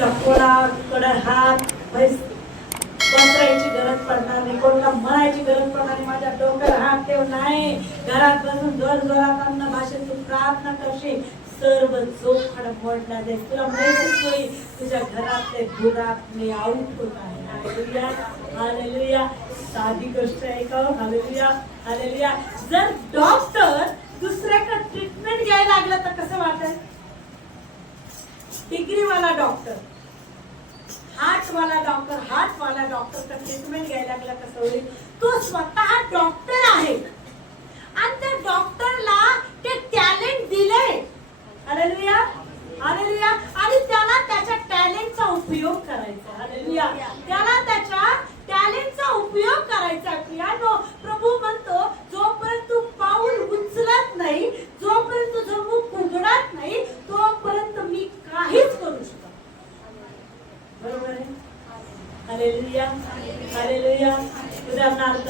तुला कोणाकडे हात पसरायची गरज पडणार नाही, कोणाला म्हणायची गरज पडणार नाही. माझ्या डोक्यावर हात ठेव नाही. घरात बसून जोर जोरात अन्न भाषेत तू प्रार्थना करशील, सर्व जोखड मोडला जाईल. तुला माहितीच होईल तुझ्या घरातले दुरात्मे आउट होत आहे. Hallelujah hallelujah. साधी गोष्ट आहे का? Hallelujah hallelujah. जर डॉक्टर दुसऱ्याकडे ट्रीटमेंट घ्यायला लागला तर कसं वाटेल? डिग्रीवाला डॉक्टर, हार्टवाला डॉक्टर का ट्रीटमेंट घ्यायला लागला कसं होईल? तो स्वतः डॉक्टर आहे आणि त्या डॉक्टरला ते टॅलेंट दिले. Hallelujah hallelujah. आणि त्याला त्याच्या टॅलेंटचा उपयोग करायचा. हालेलुया. त्याला त्याच्या टॅलेंटचा उपयोग करायचा. प्रियानो, प्रभू म्हणतो जोपर्यंत तू पाऊल उचलत नाही, जोपर्यंत तुझं मुख उघडत नाही, तोपर्यंत मी काहीच करू शकत. बरोबर आहे? Hallelujah hallelujah. उदाहरणार्थ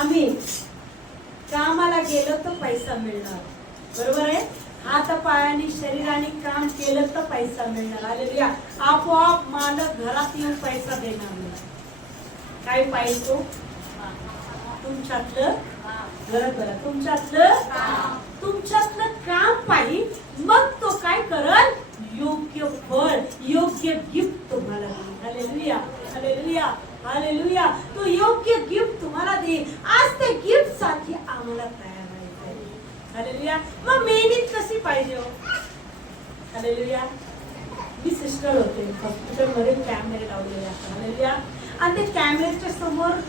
आम्ही कामाला गेलो तर पैसा मिळणार. बरोबर आहे? हातापायाने शरीराने काम केलं तर पैसा मिळणार. हालेलुया. आपोआप मालक घरात येऊन पैसा देणार नाही. काय पाहिजे? तुमच्यातलं बरोबर तुमच्यातलं काम पाहिजे. मग तो काय करल? योग्य फळ, योग्य गिफ्ट तुम्हाला देईल. हालेलुया हालेलुया हालेलुया. तो योग्य गिफ्ट तुम्हाला देईल. आज ते गिफ्ट साठी आम्हाला तयार राहायचं. हालेलुया. मग मेहनत कशी पाहिजे हो? हालेलुया. मी सिस्टर होते, हॉस्पिटल मध्ये कॅमेरे लावलेले असतात. हालेलुया. आणि ते कॅमेऱ्याच्या समोर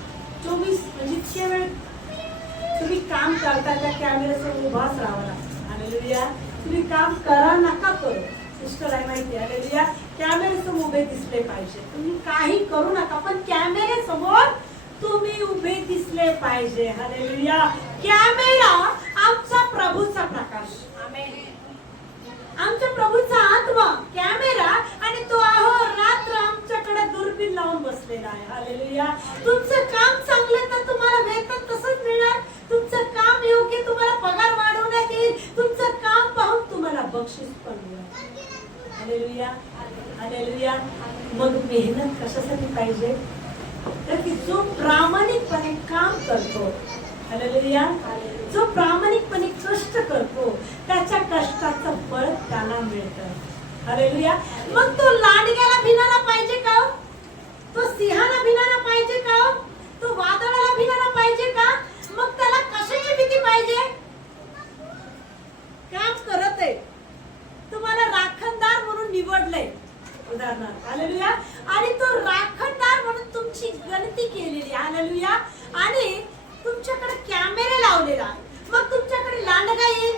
24 म्हणजे इतके वेळ तुम्ही काम करता, त्या कॅमेऱ्यासमोर उभाच राहावं लागतं. हालेलुया. तुम्ही काम करा नका करू, सिस्टर आहे माहिती आहे. हालेलुया. कॅमेऱ्यासमोर उभे दिसले पाहिजे. तुम्ही काही करू नका, पण कॅमेऱ्यासमोर तुम्ही उभे दिसले पाहिजे. हालेलुया. कॅमेरा आमचा प्रभूचा प्रकाश. आमेन. आमच्या प्रभूचा आत्मा कॅमेरा, आणि तो अहोरात्र आमच्याकडे दुर्बीण लावून बसलेला आहे. हालेलुया. तुमचं काम चांगलं तर तुम्हाला वेतन तसंच मिळणार. तुमचं काम योग्य, तुम्हाला पगार वाढवण्यात येईल. तुमचं काम पाहून तुम्हाला बक्षीस पण मिळेल. Hallelujah hallelujah. मग मेहनत कशासाठी पाहिजे? तर की जो प्रामाणिकपणे काम करतो, हालेलुया, जो प्रामाणिकपणे कष्ट करतो, त्याच्या कष्टाचं फळ त्याला मिळतं. हालेलुया. मग तो लांडग्याला भिनाला पाहिजे का? तो सिंहाला भिनाला पाहिजे का? तो वादळाला भिनाला पाहिजे का? मग त्याला कशाची भीती पाहिजे? काम करत आहे, तुम्हाला राखणदार म्हणून निवडलंय उदाहरणार्थ. हालेलुया. आणि तो राखणदार म्हणून तुमची गणती केलेली. हालेलुया. आणि तुमच्याकडे कॅमेरे लावलेला. मग तुमच्याकडे लांडगा येईल,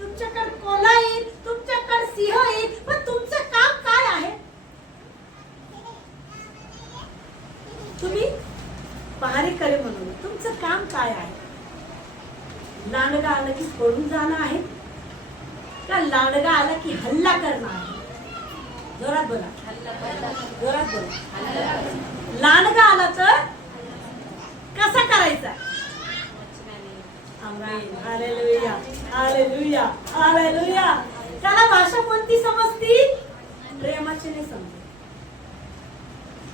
तुमच्याकडे कोल्हा येईल, तुमच्याकडे सिंह येईल, पण तुमचं काम काय आहे? तुम्ही पहारेकरी म्हणून तुमचं काम काय आहे? लांडगा आला की पळून जाणं आहे का लांडगा आला की हल्ला करणं आहे? जोरात बोला. जोरात बोला. लांडगा आला तर कसा करायचा? आमेन. हालेलुया हालेलुया हालेलुया. त्याला भाषा कोणती समजती? प्रेमाची नाही समजत.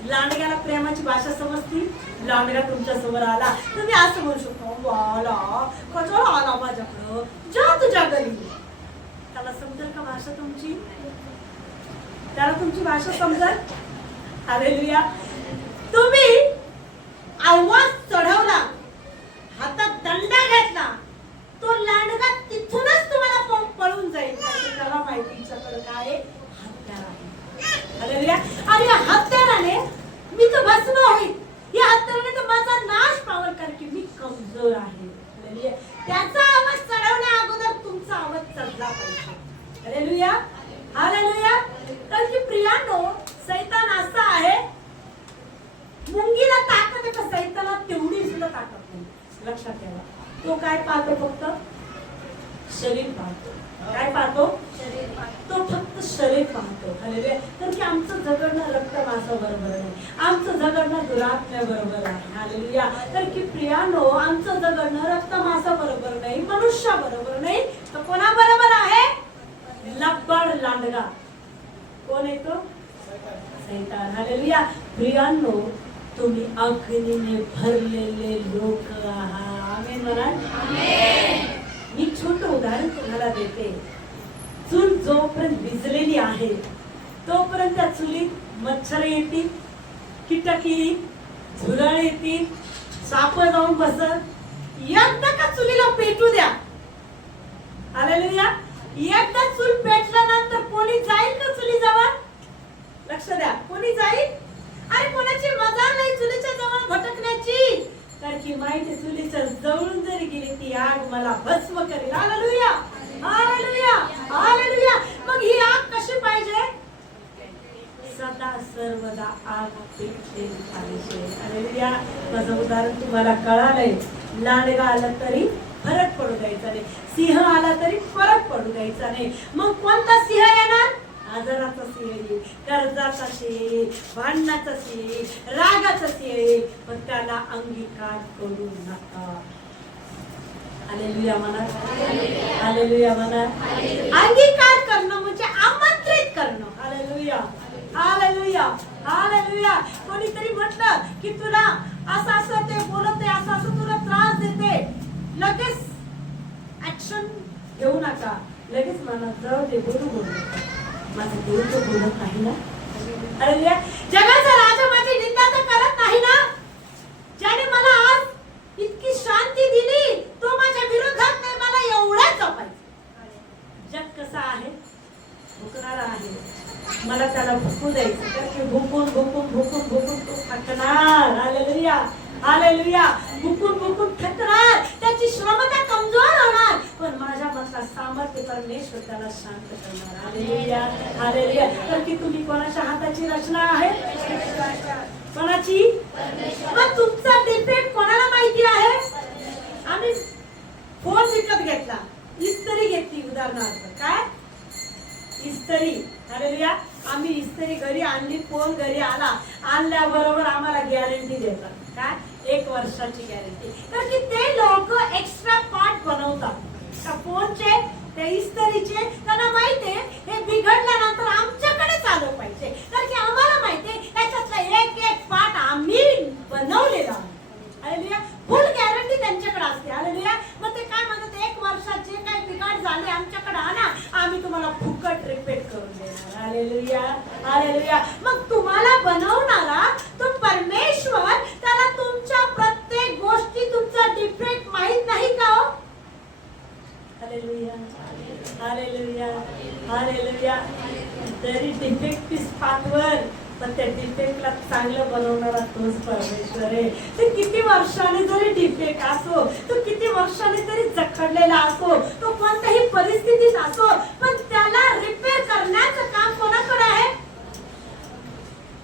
लांडग्याला प्रेमाची भाषा समजती. लांडगा तुमच्या समोर आला, तुम्ही असं म्हणू शकतो, आला कचोळा आला माझ्याकडं, जा तुझ्या घरी. त्याला समजेल का भाषा तुमची? त्याला तुमची भाषा समजेल? हालेलुया. तुम्ही आवाज चढवला, हातात दंडा घेतला, तो लांडगा तिथूनच तुम्हाला पळून जाईल. त्याला माहिती हिच्याकडे काय हत्यार आहे. हालेलुया. आणि या हत्याराने मी तर भस्म होईल, या हत्याराने तर माझा नाश पावल, कारण की मी कमजोर आहे. हालेलुया. त्याचा आवाज चढवण्या अगोदर तुमचा आवाज चढला पाहिजे. Hallelujah hallelujah. तर की प्रियानो, सैतान असा आहे, मुंगीला ताकद आहे का सैतानाला तेवढी सुद्धा ताकद नाही. लक्षात ठेवा. तो काय पाहतो? फक्त शरीर पाहतो. काय पाहतो? शरीर पाहतो. तो फक्त शरीर पाहतो. हालेलुया. तर की आमचं जगणं रक्त मासा बरोबर नाही, आमचं जगणं दुरात्म्या बरोबर आहे. हालेलुया. तर की प्रियानो, आमचं जगणं रक्त मासा बरोबर नाही, मनुष्या बरोबर नाही, तर कोणा बरोबर आहे? लब्बड लांडगा. कोण येतो? सैतान. हालेलुया. प्रियांनो, तुम्ही अग्नीने भरलेले लोक आहात. आमेन म्हणा. मी छोटं उदाहरण तुम्हाला देते. चूल जोपर्यंत भिजलेली आहे तोपर्यंत त्या चुलीत मच्छर येतील, कीटक येईल, झुरळ येतील, साप जाऊन बसत. एकदा का चुलीला पेटू द्या. हालेलुया. एकदा चूल पेटल्यानंतर कोणी जाईल का चुलीजवळ? लक्ष द्या, कोणी जाईल? अरे कोणाची मजा नाही चुलीच्या जवळ भटकण्याची. कारण की माहिती चुलीच्या जवळून जरी गेली ती आग मला भस्म करेल. हालेलुया. हालेलुया. हालेलुया. मग ही आग कशी पाहिजे? सदा सर्वदा आग पेटलेली पाहिजे. हालेलुया. माझं उदाहरण तुम्हाला कळालंय. लांडगा आला तरी फरक पडू द्यायचा नाही, सिंह आला तरी फरक पडू द्यायचा नाही. मग कोणता सिंह येणार? आजाराचा सिंह येईल, कर्जाचा सिंह येईल, भांडणाचा सिंह येईल, रागाचा सिंह येईल, पण त्याला अंगीकार करू नका. हालेलुया म्हणा. हालेलुया म्हणा. अंगीकार करणं म्हणजे आमंत्रित करणं. हालेलुया. हालेलुया. हालेलुया. कोणीतरी म्हटलं की तुला असं असं ते बोलते, असं असं तुला त्रास देते, लगेच ऍक्शन घेऊ नका. लगेच म्हणा जाऊ दे, बोलू माझं देव तो बोलत नाही ना. हालेलुया. जगाचा राजा माझी निंदा तर करत नाही ना. ज्याने मला आज इतकी शांती दिली तो माझ्या विरोधात नाही. मला एवढंच जपायचं. जग कसं आहे? भुकणारा आहे. मला त्याला भुकू द्यायचं. कारण की भुकून भुकून भुकून भुकून तो थकणार. हालेलुया. हालेलुया. भुकून भुकून थकणार, त्याची क्षमता कमजोर होणार, पण माझ्या मधला सामर्थ्य परमेश्वर त्याला शांत करणार. हालेलुया. हालेलुया. तर की तुम्ही कोणाच्या हाताची रचना आहे? कोणाची? मग तुमचा डिफेक्ट कोणाला माहिती आहे? आम्ही फोन विकत घेतला, इस्त्री घेतली उदाहरणार्थ. काय? इस्त्री. हालेलुया. आम्ही इस्त्री घरी आणली, फोन घरी आला, आणल्याबरोबर आम्हाला गॅरंटी देतात. काय? 1 वर्षाची गॅरंटी. कारण की ते लोक एक्स्ट्रा पार्ट बनवतात त्या फोनचे, त्या इस्त्रीचे. त्यांना माहितीये हे बिघडल्यानंतर आमच्याकडेच आलं पाहिजे. कारण की आम्हाला माहितीये त्याच्यातला एक एक पार्ट आम्ही बनवलेला आहे. हालेलुया. फुल गॅरंटी त्यांच्याकडे असते. हालेलुया. मग ते काय म्हणतात, 1 वर्षाचे काही बिघाड झाले आमच्याकडे आणा, आम्ही तुम्हाला फुकट रिपेअर करून देणार. हालेलुया. हालेलुया. मग तुम्हाला बनवणारा तो परमेश्वर, त्याला तुमच्या प्रत्येक गोष्टी, तुमचा डिफेक्ट माहित नाही का हो? हालेलुया. हालेलुया. हालेलुया. तरी डिफेक्ट पाठवर, पण त्या डिफेक्टला चांगलं बनवणारा तोच परमेश्वर आहे. ते किती वर्षाने जरी डिफेक्ट असो, तो किती वर्षाने तरी जखडलेला असो, तो कोणत्याही परिस्थितीत असो, पण त्याला रिपेअर करण्याचं काम कोणाकडे आहे?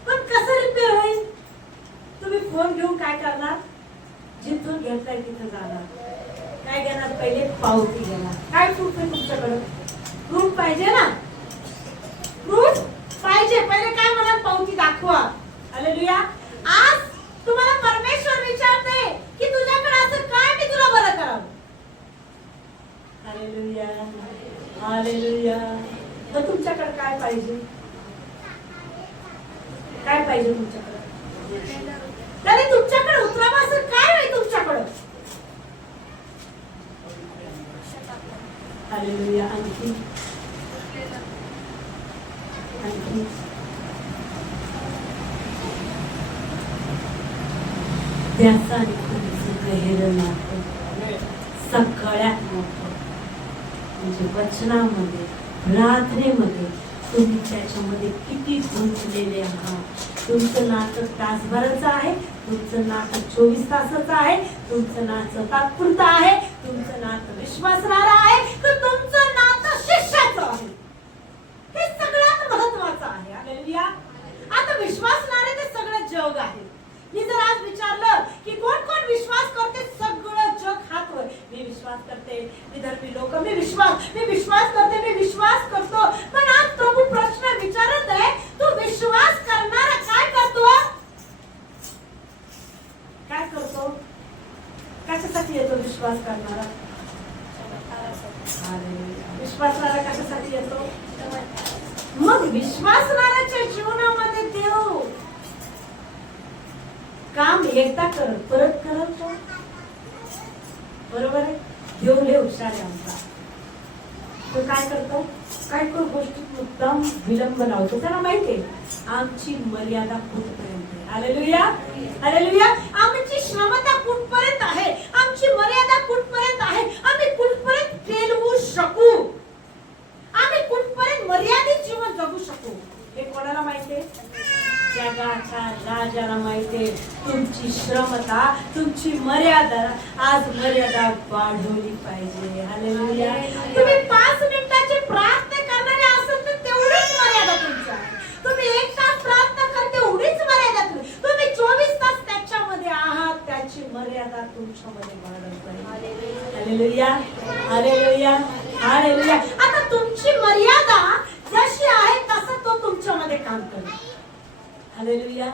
पण कसं रिपेअर होईल? तुम्ही फोन घेऊन काय करणार? जिथून घेतलाय तिथं जाणार. काय घेणार? पहिले पावती घेणार. काय प्रूफ आहे तुमच्याकडे? प्रूफ पाहिजे ना. प्रूफ पाहिजे. पहिले काय म्हणा? पावती दाखवा. हालेलुया. आज तुम्हाला परमेश्वर विचारते की तुझ्याकडे असं काय मी तुला बरं करावं. हालेलुया. हालेलुया. तर तुमच्याकडे काय पाहिजे? काय पाहिजे तुमच्याकडे? त्याने तुमच्याकडे उतरावं असं काय आहे तुमच्याकडे? हालेलुया. आणखी त्याचा सगळ्यात मोठं म्हणजे वचनामध्ये, प्रार्थनेमध्ये तुम्ही त्याच्यामध्ये किती गुंतलेले आहात. तुमचं नातं तासभराचं आहे, तुमचं नातं 24 तासाचं आहे, तुमचं नातं तात्पुरतं आहे, तुमचं नातं विश्वासणारं आहे, तर तुमचं नातं शिष्याचं आहे. हे सगळ्यात महत्वाचं आहे. हालेलुया. आता विश्वासणारे ते सगळं जग आहे. मी जर आज विचारलं की कोण कोण विश्वास करते, सगळं जग हात वर. मी विश्वास करते, विदर्भी लोक मी विश्वास करते, मी विश्वास करतो. पण आज प्रभू प्रश्न विचारत आहे, तू विश्वास करणारा काय करतो? काय करतो? कशासाठी येतो विश्वास करणारा? विश्वासणारा कशासाठी येतो? मग विश्वासणाऱ्याच्या जीवनामध्ये एकदा करत परत करत का? बरोबर आहे. देव लय हुशार आहे आमचा. तो काय करतो, काय करू गोष्टीत मुद्दाम विलंब लावतो. त्याला माहितीये आमची मर्यादा कुठपर्यंत आहे. Hallelujah, hallelujah. आमची क्षमता कुठपर्यंत आहे, आमची मर्यादा कुठपर्यंत आहे, आम्ही कुठपर्यंत पेलवू शकू, आम्ही कुठपर्यंत मर्यादित जीवन जगू शकू, हे कोणाला माहितीये? जगाच्या राजाला माहितीये. तुमची क्षमता, तुमची मर्यादा, आज मर्यादा वाढवली पाहिजे. हालेलुया. तुम्ही 5 मिनिटाची प्रार्थना करणारे असाल तर तेवढीच मर्यादा तुमची आहे. तुम्ही 1 तास प्रार्थना करते तेवढीच मर्यादा तुम्ही 24 तास त्याच्यामध्ये आहात, त्याची मर्यादा तुमच्यामध्ये वाढत आहे. हालेलुया, हालेलुया, हालेलुया. आता तुमची मर्यादा जशी आहे तसं तो तुमच्यामध्ये काम करेल. Hallelujah,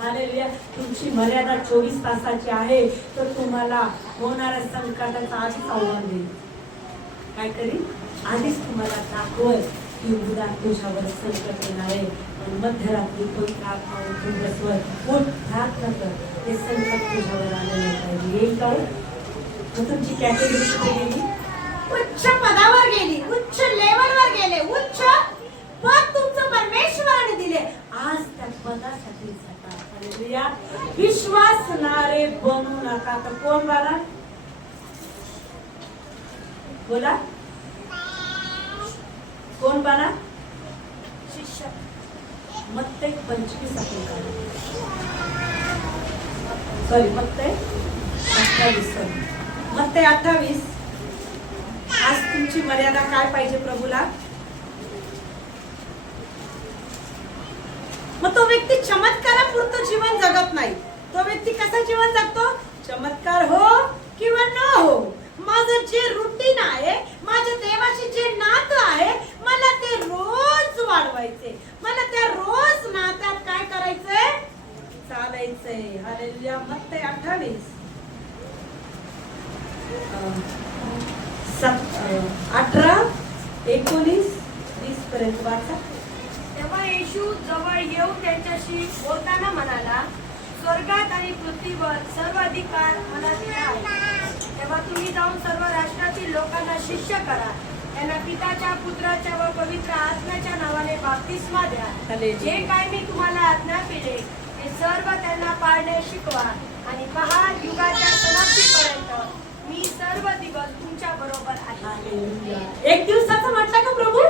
hallelujah. तुमची मर्यादा 24 तासाची आहे तर तुम्हाला होणाऱ्या संकटाचा आधीच आव्हान देईल. काय करील? आधीच तुम्हाला दाखवल की उद्या तुझ्यावर संकट येणार आहे. पण मध्यरात्री कोणी आत्मा उठून बसवत उठ प्रार्थना कर, हे संकट तुझ्यावर आलेलं पाहिजे. येईल का? तुमची कॅटेगरी कुठे गेली? उच्च पदावर गेली, उच्च लेवलवर गेले, उच्च पद तुमचं परमेश्वराने दिले. आज त्या पदासाठी जाता. हालेलुया. विश्वासणारे बनू नका. तर कोण बना? बोला, कोण बना? शिष्य. मत्ते 25 सॉरी मत्ते 28. मत्ते 28. आज तुमची मर्यादा काय पाहिजे प्रभूला? मग तो व्यक्ती चमत्कारापुरतं जीवन जगत नाही. तो व्यक्ती कसं जीवन जगतो? चमत्कार हो किंवा न हो, माझं जे रुटीन आहे, माझ्या देवाशी जे नातं आहे, मला ते रोज वाढवायचे, मला त्या रोज नात्यात काय करायचंय? चालायचंय. हालेलुया. मत्ते 28 18 19 20 पर्यंत वाचा. तेव्हा येशू जवळ येऊन त्यांच्याशी बोलताना म्हणाला, स्वर्गात आणि पृथ्वीवर सर्व अधिकार मला दिला आहे. तेव्हा तुम्ही जाऊन सर्व राष्ट्रातील लोकांना शिष्य करा, त्यांना पिताच्या, पुत्राच्या व पवित्र आत्म्याच्या नावाने बाप्तिस्मा द्या. जे काय मी तुम्हाला आज्ञा केले ते सर्व त्यांना पाळणे शिकवा. आणि पहा, युगाच्या समाप्तीपर्यंत मी सर्व दिवस तुमच्या बरोबर आहे. एक दिवसाचं म्हटलं का प्रभू?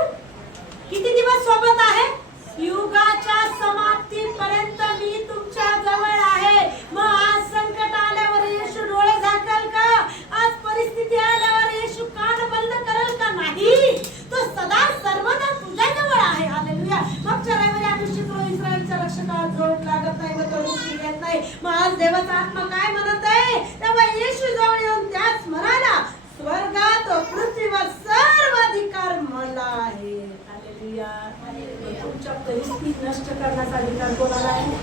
किती दिवस सोबत आहे? युगाच्या समाप्तीपर्यंत मी तुमच्या जवळ आहे. मग आज संकट आल्यावर येशू डोळे झाकल का? आज परिस्थिती आल्यावर येशू कान बंद करेल का? नाही. तो सदा सर्वदा तुझ्या जवळ आहे. हालेलुया. मागच्या रविवारी आम्ही शिकलो इस्रायलच्या रक्षकाला झोप लागत नाही व तो रुची घेत नाही. मग आज देवाचा आत्मा काय म्हणत आहे? तेव्हा येशू जवळ येऊन त्याच म्हणाला, स्वर्गात पृथ्वीवर सर्व अधिकार मला आहे. हालेलुया. तुमच्या परिस्थिती नष्ट करण्याचा अधिकार कोणाला आहे?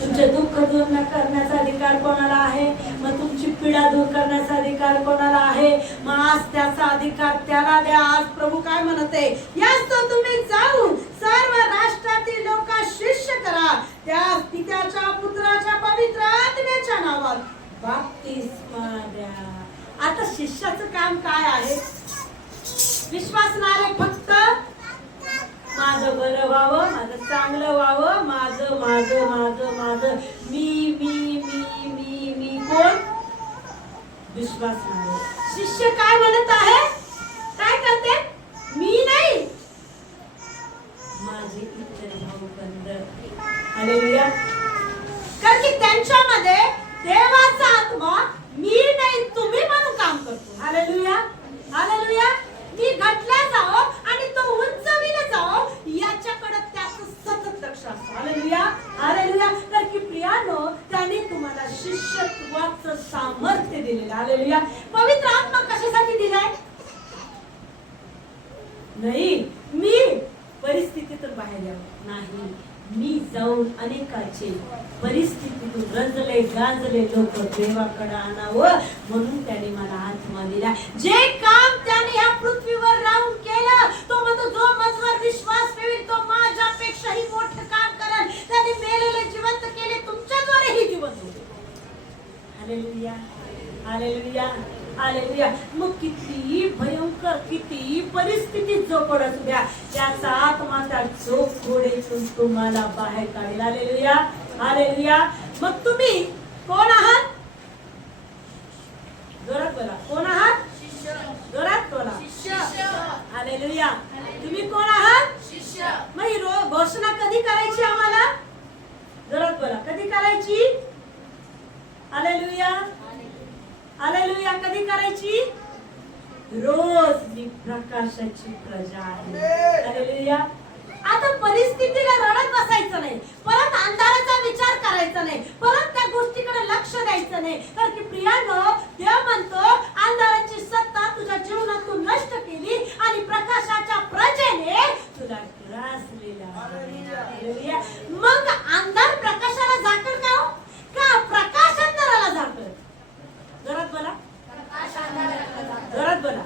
तुमचे दुःख दूर करण्याचा अधिकार कोणाला आहे? मग तुमची पीडा दूर करण्याचा अधिकार कोणाला आहे? मग आज त्याचा अधिकार त्याला द्या. आज प्रभू काय म्हणते? याच तुम्ही जाऊन सर्व राष्ट्रातील लोक शिष्य करा, त्या पित्याच्या, पुत्राच्या, पवित्र आत्म्याच्या नावात बाप्तिस्मा द्या. आता शिष्याचं काम काय आहे? विश्वासणारे फक्त माझं बरं व्हावं, माझं चांगलं व्हावं, माझं माझं माझं माझं मी मी मी मी मी कोण? विश्वासणारे शिष्य काय म्हणत आहे? काय करते? मी नाही, माझे इतर भाऊ बंद. हालेलुया. कारण की त्यांच्यामध्ये देवाचा आत्मा मी नाही तुम्ही म्हणून काम करतो. Hallelujah, hallelujah. मी घटल्या जाओ आणि तो उंचविला जाओ याच्याकडे त्याचं सतत लक्ष असतं. Hallelujah, hallelujah. तर की प्रियानो, त्याने तुम्हाला शिष्यत्वाचं सामर्थ्य दिलेलं. हालेलुया. पवित्र आत्मा कशासाठी दिलाय? नाही मी परिस्थितीतून बाहेर यावं, नाही, मी जाऊन अनेकाचे परिस्थितीतून रंजले गांजले लोक देवाकडे आणावं म्हणून त्याने मला आत्मा दिला. जे काम त्याने या पृथ्वीवर राहून केलं, तो म्हणतो जो माझ्यावर विश्वास ठेवेल तो माझ्यापेक्षाही मोठं काम करेल. त्याने मेलेले जिवंत केले, तुमच्याद्वारेही जिवंत होते. Hallelujah hallelujah. मग कितीही भयंकर कितीही परिस्थितीत जो कोण असू द्या, त्याचा आत्मा त्या झोप घोडेतून तुम्हाला बाहेर काढेल. Hallelujah hallelujah. मग तुम्ही कोण आहात? जोरात बोला. कोण आहात? जोरात बोला. हालेलुया. तुम्ही कोण आहात? मग ही घोषणा कधी करायची आम्हाला? जोरात बोला. कधी करायची? Hallelujah hallelujah. कधी करायची? रोज मी प्रकाशाची प्रजा आहे. हालेलुया. आता परिस्थितीला रडत बसायचं नाही, परत अंधाराचा विचार करायचा नाही, परत त्या गोष्टीकडे लक्ष द्यायचं नाही. कारण की प्रियानो, देव म्हणतो अंधाराची सत्ता तुझ्या जीवनातून नष्ट केली आणि प्रकाशाच्या प्रजेने तुला ग्रासलेला. हालेलुया. मग अंधार प्रकाशाला झाकल का हो? का प्रकाश अंधाराला झाकल? जोरात बोला. जोरात बोला.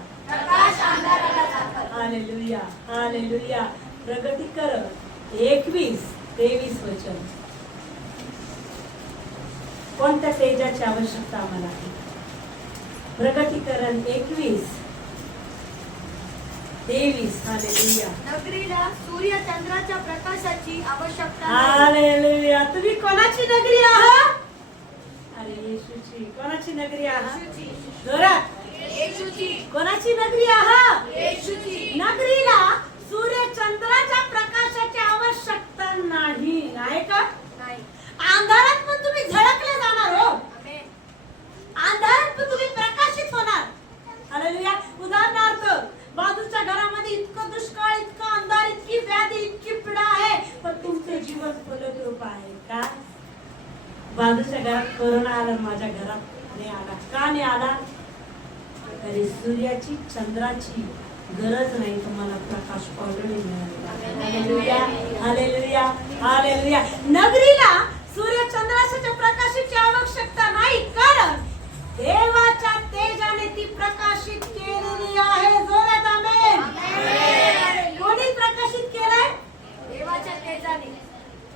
Hallelujah hallelujah. प्रगटीकरण 21-23 वचन. कोणत्या तेजाची आवश्यकता आम्हाला आहे? प्रगटीकरण 21-23. हालेलुया. नगरीला सूर्य चंद्राच्या प्रकाशाची आवश्यकता नाही. हालेलुया. तुम्ही कोणाची नगरी आहात? अरे येशूची. कोणाची नगरी आहात? जोरात. येशूची. कोणाची नगरी आहात? येशूची. नगरीला सूर्य चंद्राच्या प्रकाशाची आवश्यकता नाही. नाही का? नाही. अंधारात पण तुम्ही झळकले जाणार हो. आमेन. अंधारात पण तुम्ही प्रकाशित होणार. हालेलुया. उदाहरणार्थ, बाजूच्या घरामध्ये इतकं दुष्काळ, इतकं अंधार, इतकी व्याधी, इतकी पीडा आहे, पण तुमचं जीवन फलद्रूप आहे का? बाजूच्या घरात कोरोना आला, माझ्या घरात नाही आला. का नाही आला? तरी सूर्याची चंद्राची गरज नाही, तुम्हाला प्रकाश ऑलरेडी मिळालेला. हालेलुया हालेलुया हालेलुया. नगरीला सूर्य चंद्राच्या प्रकाशाची आवश्यकता नाही, कारण देवाच्या तेजाने ती प्रकाशित केलेली आहे. जोरात आमेन. कोणी प्रकाशित केलंय? देवाच्या तेजाने.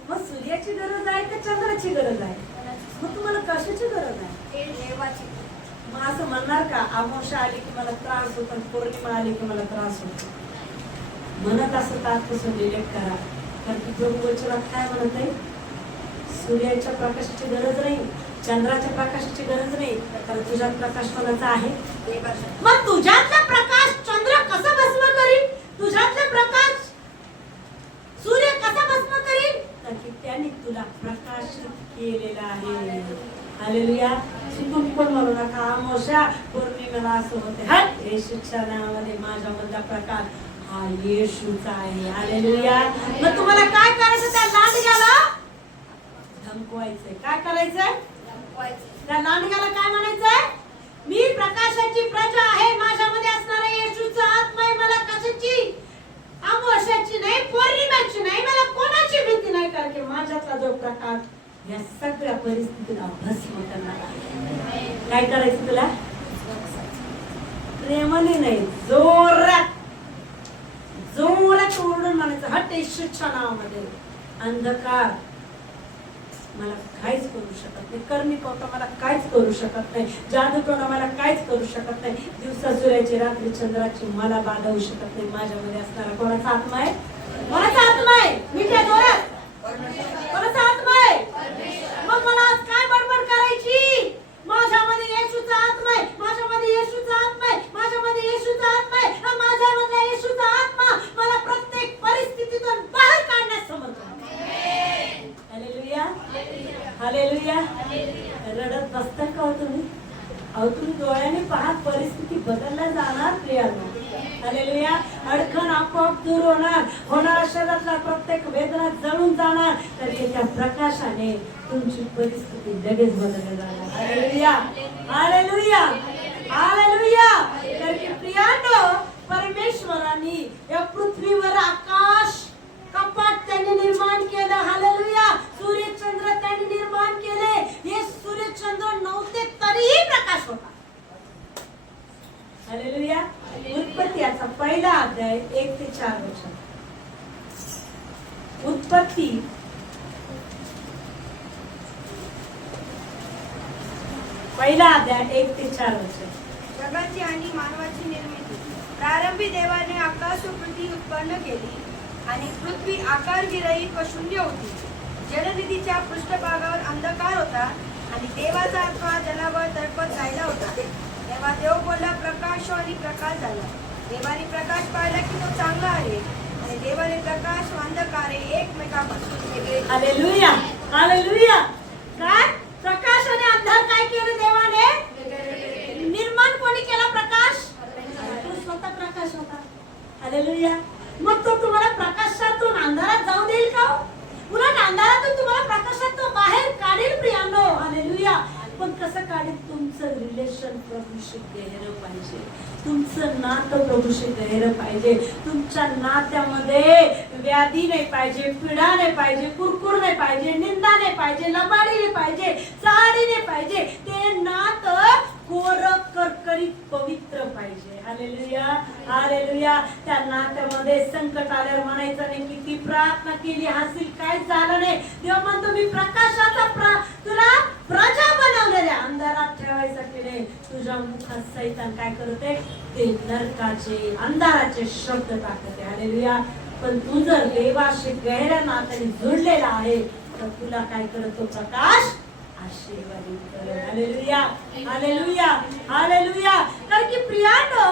मग सूर्याची गरज आहे का चंद्राची गरज आहे? मग तुम्हाला कशाची गरज आहे? देवाची. मग असं म्हणणार का अमावस्या आली की मला त्रास होतो, पौर्णिमा आली की मला त्रास होतो? म्हणत असं तात्पुरतं डिलेक्ट करा. कारण की प्रभू वचनात काय म्हणत आहे? सूर्याच्या प्रकाशाची गरज नाही, चंद्राच्या प्रकाशाची गरज नाही, कारण तुझ्यात प्रकाश कोणाचा आहे? देवाचा. मग तुझ्यातला प्रकाश चंद्र कसा भस्म करील? तुझ्यातला प्रकाश सूर्य कसा भस्म करील? कारण की त्यांनी तुला प्रकाशित केलेला आहे. हालेलुया. चुकून पण म्हणू नका अमावस्या पौर्णिमेला असं होते. हट, येशूच्या नावामध्ये माझ्यामधला प्रकाश हा येशूचा आहे. हालेलुया. मग तुम्हाला काय करायचं? त्या लांडग्याला धमकवायचंय. काय करायचंय? त्या लांडग्याला काय म्हणायचंय? मी प्रकाशाची प्रजा आहे, माझ्यामध्ये असणारा येशूचा आत्मा आहे. मला कशाची? अमावस्याची नाही, पौर्णिमेची नाही, मला कोणाची भीती नाही, कारण की माझ्यातला जो प्रकाश या सगळ्या परिस्थितीला भस्म करणार आहे. काय करायचं तुला? प्रेमाने नाही, जोरात जोरात ओरडून म्हणायचं, हट येशूच्या नावामध्ये. अंधकार मला काहीच करू शकत नाही, कर्मी पोटा मला काहीच करू शकत नाही, जादूटोणा मला काहीच करू शकत नाही, दिवसा सूर्याची रात्री चंद्राची मला बाधा होऊ शकत नाही. माझ्यामध्ये असणारा कोणाचा आत्मा आहे? कोणाचा आत्मा आहे? मी त्या जोरात कोणाचा आत्मा आहे? मग मला आज काय बडबड करायची? माझ्यामध्ये येशूचा आत्मा आहे, माझ्यामध्ये येशूचा आत्मा आहे, माझ्यामध्ये येशूचा आत्मा आहे, माझ्यामधला येशूचा आत्मा मला प्रत्येक परिस्थितीतून बाहेर काढण्यास समर्थ आहे. Hallelujah hallelujah. रडत बसता का हो तुम्ही? अहो तुम्ही डोळ्याने पहा, परिस्थिती बदलल्या जाणार प्रियानो. हालेलुया. अडखण आपोआप दूर होणार शरीरातला प्रत्येक वेदना जळून जाणार. तर त्या प्रकाशाने तुमची परिस्थिती लगेच बदलल्या जाणार. हालेलुया हालेलुया हालेलुया. तर की प्रियानो, परमेश्वराने या पृथ्वीवर आकाश कपाट त्यांनी निर्माण केलं. हालेलुया. सूर्यचंद्र त्यांनी निर्माण केले. हे सूर्यचंद्र नव्हते तरीही प्रकाश होता. हालेलुया. उत्पत्ती याचा पहिला अध्याय 1 ते 4 वचन. उत्पत्ती पहिला अध्याय 1 ते 4 वचन. जगाची आणि मानवाची निर्मिती. प्रारंभी देवाने आकाश व पृथ्वी उत्पन्न केली आणि पृथ्वी आकारविरहित व शून्य होती. जलनिधीच्या पृष्ठभागावर अंधकार होता आणि देवाचा आत्मा जलावर तळपत राहिला होता. तेव्हा देव बोलला, प्रकाश हो, आणि प्रकाश झाला. देवाने प्रकाश पाहिला की तो चांगला आहे आणि देवाने प्रकाश व अंधकार हे एकमेकांपासून वेगळे केले. Hallelujah, hallelujah. काय प्रकाश आणि अंधार काय केलं देवाने? निर्माण कोणी केला प्रकाश? तो स्वतः प्रकाश होता. हालेलुया. मग तो तुम्हाला प्रकाशातून अंधारात जाऊ देईल का? उलट अंधारातून तुम्हाला प्रकाशात तो बाहेर काढेल प्रियांनो. हालेलुया. पण कसं काढेल? तुमचं रिलेशन प्रभूशी गहरं पाहिजे, तुमचं नातं प्रभूशी गहरं पाहिजे. तुमच्या नात्यामध्ये व्याधी नाही पाहिजे, पीडा नाही पाहिजे, कुरकुर नाही पाहिजे, निंदा नाही पाहिजे, लबाडी नाही पाहिजे, चहाडी नाही पाहिजे. ते नातं कोरं करकरीत पवित्र पाहिजे. Hallelujah, hallelujah. त्या नात्यामध्ये संकट आल्यावर म्हणायचं नाही किती प्रार्थना केली, हासिल काय झालं नाही. देव म्हणतो मी प्रकाशाचा तुला प्रजा बनवलेल्या अंधारात ठेवायसाठी नाही. तुझ्या मुखात सैतान काय करते? ते नरकाचे अंधाराचे शब्द टाकते. हालेलुया. पण तू जर देवाशी गहऱ्या नात्याने जुळलेला आहे तर तुला काय करतो? प्रकाश आशीर्वादित करेल. हालेलुया, हालेलुया, हालेलुया. कारण की प्रियांनो,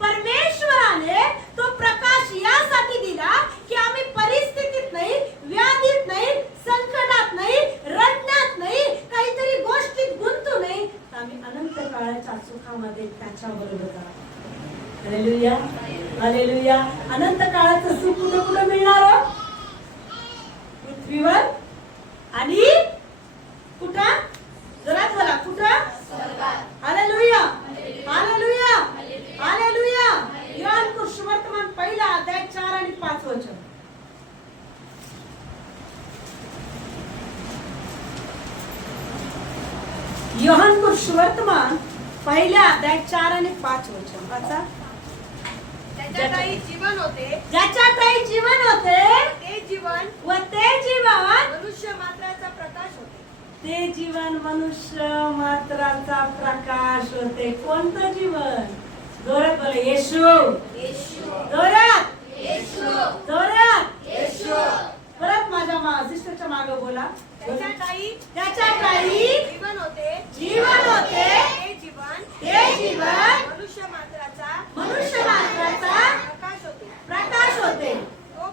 परमेश्वराने तो प्रकाश यासाठी दिला की आम्ही परिस्थितीत नाही, व्याधीत नाही, संकटात नाही, रडण्यात नाही, काहीतरी गोष्टीत गुंतू नाही, तर आम्ही अनंत काळाच्या सुखामध्ये त्याच्या बरोबर राहू. Hallelujah, hallelujah. अनंत काळाचं सुख कुठं कुठं मिळणार? पृथ्वीवर आणि कुठं? जरा बोला, कुठं? हालेलुया, हालेलुया, हालेलुया. योहान सुवर्तमान पहिला अध्याय 4 आणि 5 वचन. योहान सुवर्तमान पहिल्या अध्याय 4 आणि 5 वचन वाचा. त्याच्यातही जीवन होते, ज्याच्यातही जीवन होते, ते जीवन व ते जीवन मनुष्य मात्राचा प्रकाश होते. ते जीवन मनुष्य मात्राचा प्रकाश होते. कोणतं जीवन? जोरात बोला, येशू, येशू, जोरात, येशू, जोरात, येशू. परत माझ्या सिस्टरच्या मागे बोला. त्याच्यातही जीवन होते, जीवन होते, ते जीवन ते जीवन मनुष्य मात्राचा प्रकाश होते. प्रकाश होते. तो